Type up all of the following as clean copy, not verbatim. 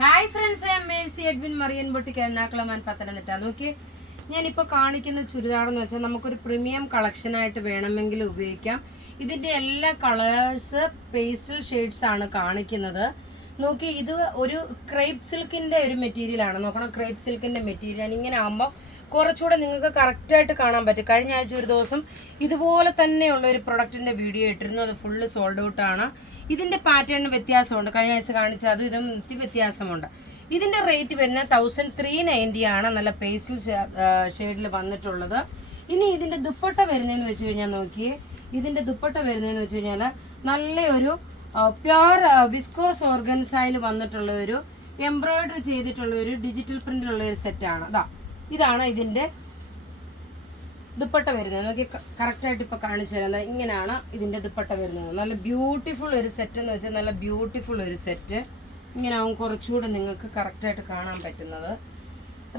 Hi friends, I am Mercy Edwin Marian boutique Ernakulam and Pathanamthitta. നോക്കി, ഞാനിപ്പോൾ കാണിക്കുന്ന ചുരിദാറെന്ന് വെച്ചാൽ നമുക്കൊരു പ്രീമിയം കളക്ഷനായിട്ട് വേണമെങ്കിൽ ഉപയോഗിക്കാം. ഇതിൻ്റെ എല്ലാ കളേഴ്സ് പേസ്റ്റൽ ഷെയ്ഡ്സ് ആണ് കാണിക്കുന്നത്. നോക്കി, ഇത് ഒരു ക്രേപ്പ് സിൽക്കിൻ്റെ ഒരു മെറ്റീരിയലാണ്. നോക്കണം, ക്രേപ്പ് സിൽക്കിൻ്റെ മെറ്റീരിയലാണ്. ഇങ്ങനെ ആകുമ്പോൾ കുറച്ചുകൂടെ നിങ്ങൾക്ക് കറക്റ്റായിട്ട് കാണാൻ പറ്റും. കഴിഞ്ഞ ആഴ്ച ഒരു ദിവസം ഇതുപോലെ തന്നെയുള്ള ഒരു പ്രൊഡക്റ്റിൻ്റെ വീഡിയോ ഇട്ടിരുന്നു. അത് ഫുള്ള് സോൾഡ് ഔട്ടാണ്. ഇതിൻ്റെ പാറ്റേണിന് വ്യത്യാസമുണ്ട്. കഴിഞ്ഞ ആഴ്ച കാണിച്ച അതും ഇതും വ്യത്യാസമുണ്ട്. ഇതിൻ്റെ റേറ്റ് വരുന്നത് 1390 ആണ്. നല്ല പേസ്റ്റൽ ഷെയ്ഡിൽ വന്നിട്ടുള്ളത്. ഇനി ഇതിൻ്റെ ദുപ്പട്ട വരുന്നതെന്ന് വെച്ച് കഴിഞ്ഞാൽ നോക്കിയേ, ഇതിൻ്റെ ദുപ്പട്ട വരുന്നതെന്ന് വെച്ച് കഴിഞ്ഞാൽ നല്ലൊരു പ്യുവർ വിസ്കോസ് ഓർഗൻസായിൽ വന്നിട്ടുള്ള ഒരു എംബ്രോയിഡറി ചെയ്തിട്ടുള്ള ഒരു ഡിജിറ്റൽ പ്രിന്റിലുള്ള ഒരു സെറ്റാണ്. ഇതാണ് ഇതിൻ്റെ ദുപ്പട്ട വരുന്നത്. നോക്കി, കറക്റ്റായിട്ട് ഇപ്പോൾ കാണിച്ചു തരാം. ഇങ്ങനെയാണ് ഇതിൻ്റെ ദുപ്പട്ട വരുന്നത്. നല്ല ബ്യൂട്ടിഫുൾ ഒരു സെറ്റ് എന്ന് വെച്ചാൽ നല്ല ബ്യൂട്ടിഫുൾ ഒരു സെറ്റ്. ഇങ്ങനെ ആവും കുറച്ചുകൂടെ നിങ്ങൾക്ക് കറക്റ്റായിട്ട് കാണാൻ പറ്റുന്നത്.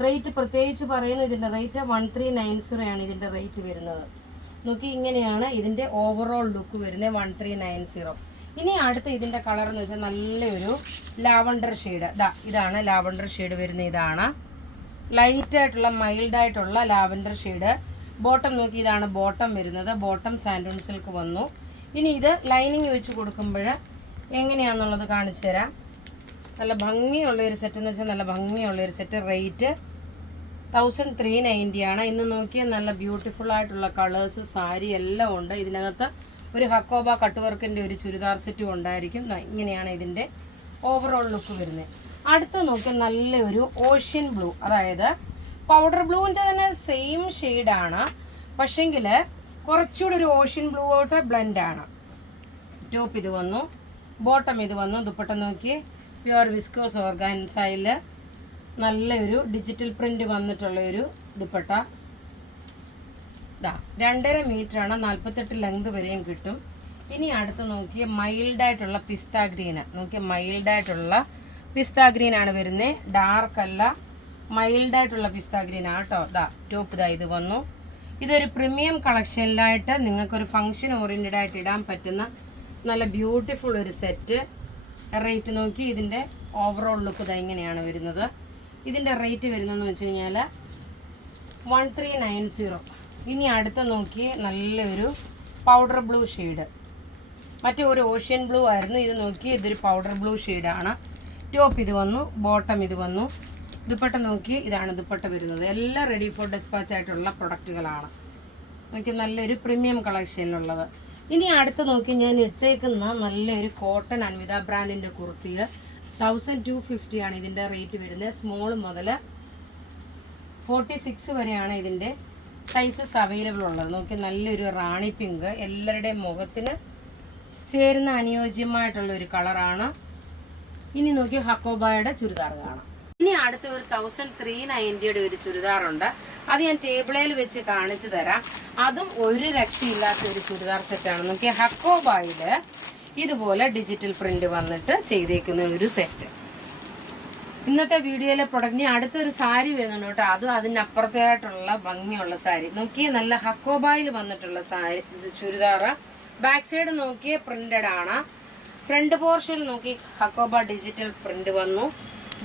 റേറ്റ് പ്രത്യേകിച്ച് പറയുന്നത്, ഇതിൻ്റെ റേറ്റ് 1390 ആണ് ഇതിൻ്റെ റേറ്റ് വരുന്നത്. നോക്കി, ഇങ്ങനെയാണ് ഇതിൻ്റെ ഓവറോൾ ലുക്ക് വരുന്നത്, 1390. ഇനി അടുത്ത ഇതിൻ്റെ കളർ എന്ന് വെച്ചാൽ നല്ലൊരു ലാവണ്ടർ ഷെയ്ഡ്. ഇതാണ് ലാവണ്ടർ ഷെയ്ഡ് വരുന്നത്. ഇതാണ് ലൈറ്റായിട്ടുള്ള മൈൽഡായിട്ടുള്ള ലാവൻഡർ ഷെയ്ഡ്. ബോട്ടം നോക്കി, ഇതാണ് ബോട്ടം വരുന്നത്. ബോട്ടം സാൻഡൂൺ സിൽക്ക് വന്നു. ഇനി ഇത് ലൈനിങ് വെച്ച് കൊടുക്കുമ്പോൾ എങ്ങനെയാണെന്നുള്ളത് കാണിച്ചു തരാം. നല്ല ഭംഗിയുള്ളൊരു സെറ്റ് എന്ന് വെച്ചാൽ നല്ല ഭംഗിയുള്ളൊരു സെറ്റ്. റേറ്റ് 1390 ആണ്. ഇന്ന് നോക്കിയാൽ നല്ല ബ്യൂട്ടിഫുൾ ആയിട്ടുള്ള കളേഴ്സ്, സാരി എല്ലാം ഉണ്ട്. ഇതിനകത്ത് ഒരു ഹക്കോബ കട്ട് വർക്കിൻ്റെ ഒരു ചുരിദാർ സെറ്റും ഉണ്ടായിരിക്കും. ഇങ്ങനെയാണ് ഇതിൻ്റെ ഓവറോൾ ലുക്ക് വരുന്നത്. അടുത്ത് നോക്കിയാൽ നല്ലൊരു ഓഷ്യൻ ബ്ലൂ, അതായത് പൗഡർ ബ്ലൂവിൻ്റെ തന്നെ സെയിം ഷെയ്ഡാണ്, പക്ഷെങ്കിൽ കുറച്ചുകൂടി ഒരു ഓഷ്യൻ ബ്ലൂ ആയിട്ട് ബ്ലെൻഡാണ്. ടോപ്പ് ഇത് വന്നു, ബോട്ടം ഇത് വന്നു. ദുപ്പട്ട നോക്കി, പ്യുവർ വിസ്കോസ് ഓർഗാൻസയിൽ നല്ലൊരു ഡിജിറ്റൽ പ്രിൻ്റ് വന്നിട്ടുള്ള ഒരു ദുപ്പട്ട. 2.5 മീറ്ററാണ്, 48 ലെങ്ത് വരെയും കിട്ടും. ഇനി അടുത്ത് നോക്കിയ മൈൽഡായിട്ടുള്ള പിസ്ത ഗ്രീന്. നോക്കിയ മൈൽഡായിട്ടുള്ള പിസ്ത ഗ്രീൻ ആണ് വരുന്നത്. ഡാർക്ക് അല്ല, മൈൽഡായിട്ടുള്ള പിസ്ത ഗ്രീൻ ആണ് കേട്ടോ. ടോപ്പ് ഇത് വന്നു. ഇതൊരു പ്രീമിയം കളക്ഷനിലായിട്ട് നിങ്ങൾക്കൊരു ഫങ്ഷൻ ഓറിയൻറ്റഡ് ആയിട്ട് ഇടാൻ പറ്റുന്ന നല്ല ബ്യൂട്ടിഫുൾ ഒരു സെറ്റ്. റേറ്റ് നോക്കി, ഇതിൻ്റെ ഓവറോൾ ലുക്ക് ഇങ്ങനെയാണ് വരുന്നത്. ഇതിൻ്റെ റേറ്റ് വരുന്നതെന്ന് വെച്ച് കഴിഞ്ഞാൽ 1390. ഇനി അടുത്ത നോക്കി നല്ലൊരു പൗഡർ ബ്ലൂ ഷെയ്ഡ്. മറ്റേ ഒരു ഓഷ്യൻ ബ്ലൂ ആയിരുന്നു, ഇത് നോക്കി ഇതൊരു പൗഡർ ബ്ലൂ ഷെയ്ഡാണ്. ടോപ്പ് ഇത് വന്നു, ബോട്ടം ഇത് വന്നു. ദുപ്പട്ട നോക്കി, ഇതാണ് ദുപ്പട്ട വരുന്നത്. എല്ലാം റെഡി ഫോർ ഡെസ്പാച്ച് ആയിട്ടുള്ള പ്രൊഡക്റ്റുകളാണ്. നോക്കി, നല്ലൊരു പ്രീമിയം കളക്ഷനിലുള്ളത്. ഇനി അടുത്ത് നോക്കി, ഞാൻ ഇട്ടേക്കുന്ന നല്ലൊരു കോട്ടൺ അൻവിത ബ്രാൻഡിൻ്റെ കുർത്തി 1250 ആണ് ഇതിൻ്റെ റേറ്റ് വരുന്നത്. സ്മോൾ മുതൽ 46 വരെയാണ് ഇതിൻ്റെ സൈസസ് അവൈലബിൾ ഉള്ളത്. നോക്കി, നല്ലൊരു റാണി പിങ്ക്, എല്ലാവരുടെയും മുഖത്തിന് ചേരുന്ന അനുയോജ്യമായിട്ടുള്ള ഒരു കളറാണ്. ഇനി നോക്കി, ഹക്കോബായുടെ ചുരിദാർ കാണാം. ഇനി അടുത്ത ഒരു 1390 ഒരു ചുരിദാറുണ്ട്. അത് ഞാൻ ടേബിളിൽ വെച്ച് കാണിച്ചു തരാം. അതും ഒരു രക്ഷയില്ലാത്ത ഒരു ചുരിദാർ സെറ്റാണ്. നോക്കി, ഹക്കോബായിൽ ഇതുപോലെ ഡിജിറ്റൽ പ്രിന്റ് വന്നിട്ട് ചെയ്തേക്കുന്ന ഒരു സെറ്റ്. ഇന്നത്തെ വീഡിയോയിലെ പ്രൊഡക്റ്റിന് അടുത്തൊരു സാരി വരുന്നുണ്ട് കേട്ടോ. അതും അതിനപ്പുറത്തായിട്ടുള്ള ഭംഗിയുള്ള സാരി. നോക്കിയേ, നല്ല ഹക്കോബായിൽ വന്നിട്ടുള്ള സാരി. ഇത് ചുരിദാർ. ബാക്ക് സൈഡ് നോക്കിയേ പ്രിന്റഡ് ആണ്. ഫ്രണ്ട് പോർഷനിൽ നോക്കി ഹക്കോബ ഡിജിറ്റൽ പ്രിന്റ് വന്നു.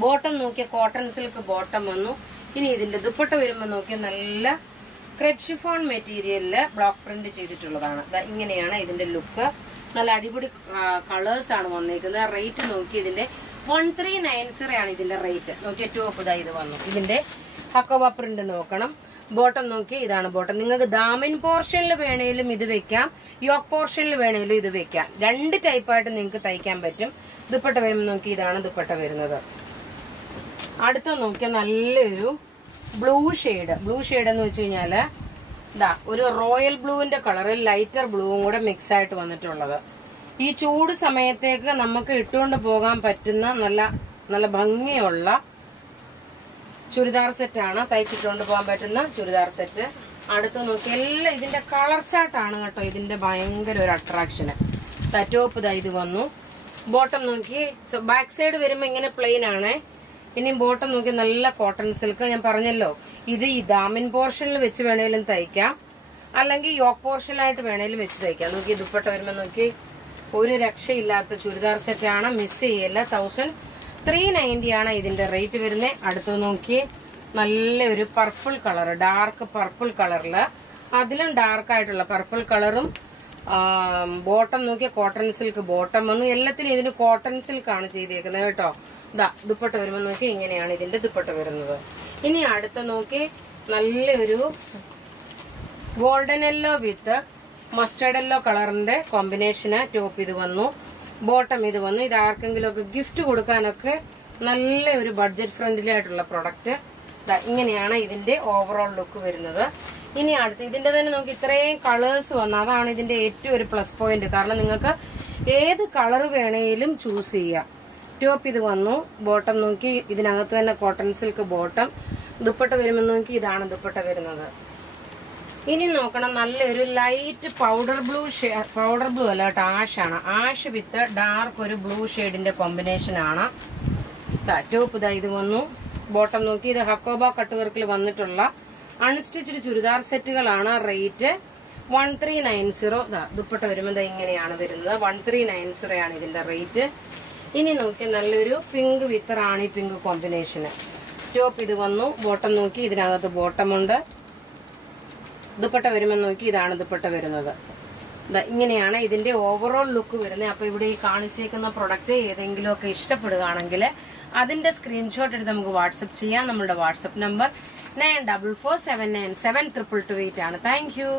ബോട്ടം നോക്കിയ കോട്ടൺ സിൽക്ക് ബോട്ടം വന്നു. ഇനി ഇതിന്റെ ദുപ്പട്ട വരുമ്പോൾ നോക്കിയ നല്ല ക്രെപ്പ് ഷിഫോൺ മെറ്റീരിയലില് ബ്ലോക്ക് പ്രിന്റ് ചെയ്തിട്ടുള്ളതാണ്. ഇങ്ങനെയാണ് ഇതിന്റെ ലുക്ക്. നല്ല അടിപൊളി കളേഴ്സ് ആണ് വന്നിരിക്കുന്നത്. റേറ്റ് നോക്കി, ഇതിന്റെ 1390 ആണ് ഇതിന്റെ റേറ്റ്. നോക്കിയ ടോപ്പ് ഇത് വന്നു. ഇതിന്റെ ഹക്കോബ പ്രിന്റ് നോക്കണം. ബോട്ടം നോക്കി, ഇതാണ് ബോട്ടം. നിങ്ങൾക്ക് ദാമിൻ പോർഷനിൽ വേണേലും ഇത് വെക്കാം, യോക്ക് പോർഷനിൽ വേണേലും ഇത് വെക്കാം. 2 ടൈപ്പായിട്ട് നിങ്ങൾക്ക് തയ്ക്കാൻ പറ്റും. ദുപ്പട്ട വരുമ്പോൾ നോക്കി, ഇതാണ് ദുപ്പട്ട വരുന്നത്. അടുത്ത നോക്കിയാൽ നല്ലൊരു ബ്ലൂ ഷെയ്ഡ്. ബ്ലൂ ഷെയ്ഡ് എന്ന് വെച്ച് കഴിഞ്ഞാല് ഒരു റോയൽ ബ്ലൂവിന്റെ കളറിൽ ലൈറ്റർ ബ്ലൂവും കൂടെ മിക്സ് ആയിട്ട് വന്നിട്ടുള്ളത്. ഈ ചൂട് സമയത്തേക്ക് നമുക്ക് ഇട്ടുകൊണ്ട് പോകാൻ പറ്റുന്ന നല്ല നല്ല ഭംഗിയുള്ള ചുരിദാർ സെറ്റാണ്. തയ്ച്ചിട്ടുകൊണ്ട് പോകാൻ പറ്റുന്ന ചുരിദാർ സെറ്റ്. അടുത്ത് നോക്കി, എല്ലാം ഇതിന്റെ കളർ ചാർട്ടാണ് കേട്ടോ ഇതിന്റെ ഭയങ്കര ഒരു അട്രാക്ഷന്. ടോപ്പ് ഇത് വന്നു. ബോട്ടം നോക്കി, ബാക്ക് സൈഡ് വരുമ്പോ ഇങ്ങനെ പ്ലെയിൻ ആണ്. ഇനിയും ബോട്ടം നോക്കി, നല്ല കോട്ടൺ സിൽക്ക്. ഞാൻ പറഞ്ഞല്ലോ, ഇത് ഈ ദാമിൻ പോർഷനിൽ വെച്ച് വേണേലും തയ്ക്കാം, അല്ലെങ്കിൽ യോക്ക് പോർഷനിലായിട്ട് വേണേലും വെച്ച് തയ്ക്കാം. നോക്കി, ദുപ്പട്ട വരുമ്പോ നോക്കി, ഒരു രക്ഷയില്ലാത്ത ചുരിദാർ സെറ്റാണ്. മിസ് ചെയ്യല്ല. 390 ആണ് ഇതിന്റെ റേറ്റ് വരുന്നത്. അടുത്ത് നോക്കിയേ, നല്ലൊരു പർപ്പിൾ കളർ, ഡാർക്ക് പർപ്പിൾ കളറില്, അതിലും ഡാർക്ക് ആയിട്ടുള്ള പർപ്പിൾ കളറും. ബോട്ടം നോക്കിയ കോട്ടൺ സിൽക്ക് ബോട്ടം വന്നു. എല്ലാത്തിനും ഇതിന് കോട്ടൺ സിൽക്ക് ആണ് ചെയ്തേക്കുന്നത് കേട്ടോ. ഇതാ ദുപ്പട്ട വരുമ്പോൾ നോക്കി ഇങ്ങനെയാണ് ഇതിന്റെ ദുപ്പട്ട വരുന്നത്. ഇനി അടുത്ത നോക്കി നല്ലൊരു golden yellow with mustard yellow കളറിന്റെ കോമ്പിനേഷന്. ടോപ്പ് ഇത് വന്നു, ബോട്ടം ഇത് വന്നു. ഇത് ആർക്കെങ്കിലും ഒക്കെ ഗിഫ്റ്റ് കൊടുക്കാനൊക്കെ നല്ല ഒരു ബഡ്ജറ്റ് ഫ്രണ്ട്ലി ആയിട്ടുള്ള പ്രൊഡക്റ്റ്. ഇങ്ങനെയാണ് ഇതിന്റെ ഓവറോൾ ലുക്ക് വരുന്നത്. ഇനി അടുത്ത് ഇതിന്റെ തന്നെ നോക്കി ഇത്രയും കളേഴ്സ് വന്നു. അതാണ് ഇതിന്റെ ഏറ്റവും ഒരു പ്ലസ് പോയിന്റ്. കാരണം നിങ്ങൾക്ക് ഏത് കളർ വേണേലും ചൂസ് ചെയ്യാം. ടോപ്പ് ഇത് വന്നു, ബോട്ടം നോക്കി ഇതിനകത്ത് തന്നെ കോട്ടൺ സിൽക്ക് ബോട്ടം. ദുപ്പട്ട വരുമ്പോൾ നോക്കി ഇതാണ് ദുപ്പട്ട വരുന്നത്. ഇനി നോക്കണം നല്ലൊരു ലൈറ്റ് പൗഡർ ബ്ലൂ അല്ല കേട്ടോ, ആഷാണ്. ആഷ് വിത്ത് ഡാർക്ക് ഒരു ബ്ലൂ ഷെയ്ഡിന്റെ കോമ്പിനേഷൻ ആണ്. ടോപ്പ് ഇതാ ഇത് വന്നു, ബോട്ടം നോക്കി ഇത് ഹക്കോബ കട്ട് വർക്കിൽ വന്നിട്ടുള്ള അൺസ്റ്റിച്ച്ഡ് ചുരിദാർ സെറ്റുകളാണ്. റേറ്റ് 1390. ദുപ്പട്ട വരുമ്പോൾ ഇങ്ങനെയാണ് വരുന്നത്. 1390 ആണ് ഇതിന്റെ റേറ്റ്. ഇനി നോക്കി നല്ലൊരു പിങ്ക് വിത്ത് റാണി പിങ്ക് കോമ്പിനേഷന്. ടോപ്പ് ഇത് വന്നു, ബോട്ടം നോക്കി ഇതിനകത്ത് ബോട്ടമുണ്ട്. ദുപ്പട്ട വരുമ്പോൾ നോക്കി ഇതാണ് ദുപ്പട്ട വരുന്നത്. ഇങ്ങനെയാണ് ഇതിന്റെ ഓവറോൾ ലുക്ക് വരുന്നത്. അപ്പൊ ഇവിടെ ഈ കാണിച്ചേക്കുന്ന പ്രൊഡക്റ്റ് ഏതെങ്കിലും ഒക്കെ ഇഷ്ടപ്പെടുകയാണെങ്കിൽ അതിന്റെ സ്ക്രീൻഷോട്ട് എടുത്ത് നമുക്ക് വാട്സപ്പ് ചെയ്യാം. നമ്മളുടെ വാട്സപ്പ് നമ്പർ 9447972228 ആണ്. Thank you.